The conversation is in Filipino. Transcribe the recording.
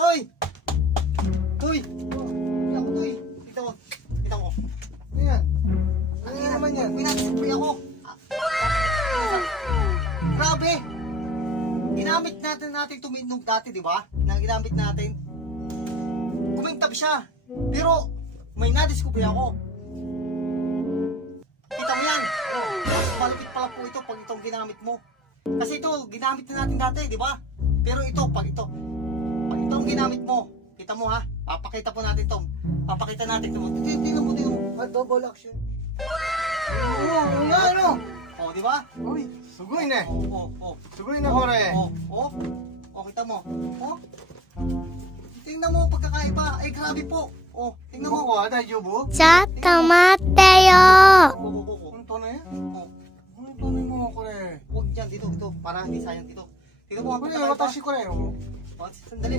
Toy! Toy! Hindi ako, Toy. Kita mo. Kita mo. Ayan. Ano yan naman yan? Pinag-spray ako. Grabe! Ginamit natin tuminog dati, di ba? Ginamit natin. Kumintab siya. Pero, may nadiscover ako. Kita mo yan. Mas malupit pala po ito pag itong ginamit mo. Kasi ito, ginamit na natin dati, di ba? Pero ito, pag itong ginamit mo, kita mo ha, papakita po natin ito. Papakita natin ito. Tingnan mo. Double action. Oo, ano? O, di ba? Uy, sugoy na. O. Sugoy na, kore. O, kita mo. O. Tingnan mo pagkakaiba. Ay, grabe po. O, tingnan mo. Kukuha, tayo bu. ちょっと待ってよ Punto na yan. O, Punto na mo, kore. huwag dyan, dito. Para hindi sayang dito. Tingnan mo ang Kore, pagkakaiba. watashi kore. O, sandali.